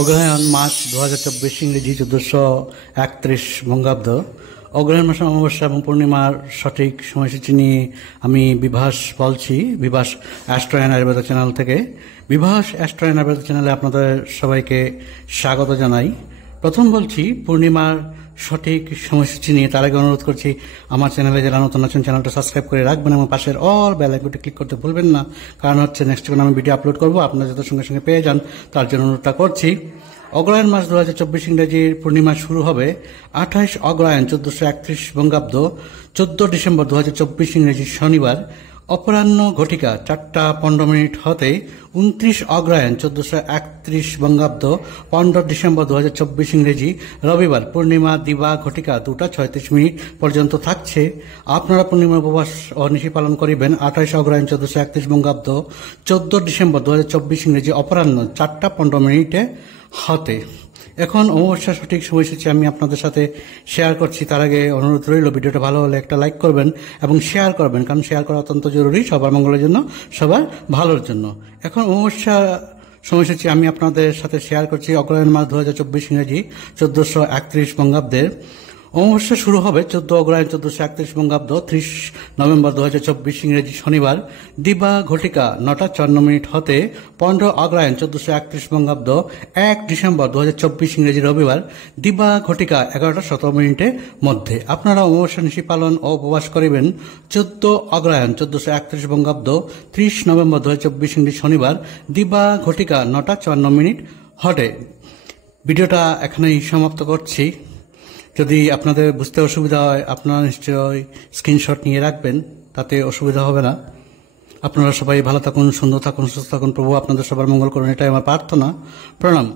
অগ্রহায়ণ মাস 2024 ইংরেজি 1431 বঙ্গাব্দ। অগ্রহায়ণ মাসে অমাবস্যা এবং পূর্ণিমার সঠিক সময়সূচি নিয়ে আমি বিভাস বলছি, Bibhas astro and Ayurveda channel থেকে। বিভাস অ্যাস্ট্রো অ্যান্ড আয়ুর্বেদ চ্যানেলে আপনাদের সবাইকে স্বাগত জানাই। প্রথম বলছি পূর্ণিমার সঠিক সময়সূচি নিয়ে। তার আগে অনুরোধ করছি আমার চ্যানেলে যারা নতুন আছেন চ্যানেলটা সাবস্ক্রাইব করে রাখবেন এবং পাশের অল বেল আইকনটি ক্লিক করতে ভুলবেন না, কারণ হচ্ছে নেক্সট যখন আমি ভিডিও আপলোড করবো আপনারা যাতে সঙ্গে সঙ্গে পেয়ে যান তার জন্য অনুরোধটা করছি। অগ্রহায়ণ মাস 2024 ইংরেজির পূর্ণিমা শুরু হবে 28 অগ্রহায়ণ 1431 বঙ্গাব্দ 14 ডিসেম্বর 2024 ইংরেজি শনিবার অপরাহ্ন ঘটিকা 4:15 হতে 29 অগ্রহায়ণ 1431 বঙ্গাব্দ 15 ডিসেম্বর 2024 ইংরেজি রবিবার পূর্ণিমা দিবা ঘটিকা 2:36 পর্যন্ত থাকছে। আপনারা পূর্ণিমা উপবাস ও নিশি পালন করিবেন 28 অগ্রহায়ণ 1431 বঙ্গাব্দ 14 ডিসেম্বর 2024 ইংরেজি অপরাহ্ন 4:15 হতে। এখন অমাবস্যার সঠিক সময়সূচি আমি আপনাদের সাথে শেয়ার করছি। তার আগে অনুরোধ রইল, ভিডিওটা ভালো হলে একটা লাইক করবেন এবং শেয়ার করবেন, কারণ শেয়ার করা অত্যন্ত জরুরি সবার মঙ্গলের জন্য, সবার ভালোর জন্য। এখন অমাবস্যা সময়সূচি আমি আপনাদের সাথে শেয়ার করছি। অগ্রহায়ণ মাস 2024 ইংরেজি 1431 বঙ্গাব্দের অমাবস্যা শুরু হবে 14 অগ্রহায়ণ 1431 বঙ্গাব্দ 30 নভেম্বর 2024 ইংরেজি শনিবার দিবা ঘটিকা 9:54 হতে 15 অগ্রহায়ণ 1431 বঙ্গাব্দ 1 ডিসেম্বর 2024 ইংরেজি রবিবার দিবা ঘটিকা 11:17 মধ্যে। আপনারা অমাবস্যা নিশি পালন ও উপবাস করিবেন 14 অগ্রহায়ণ 1431 বঙ্গাব্দ 30 নভেম্বর 2024 ইংরেজি শনিবার দিবা ঘটিকা 9:54 হতে। ভিডিওটা এখানেই সমাপ্ত করছি। যদি আপনাদের বুঝতে অসুবিধা হয় আপনারা নিশ্চয়ই স্ক্রিনশট নিয়ে রাখবেন, তাতে অসুবিধা হবে না। আপনারা সবাই ভালো থাকুন, সুন্দর থাকুন, সুস্থ থাকুন। প্রভু আপনাদের সবার মঙ্গল করুন, এটাই আমার প্রার্থনা। প্রণাম।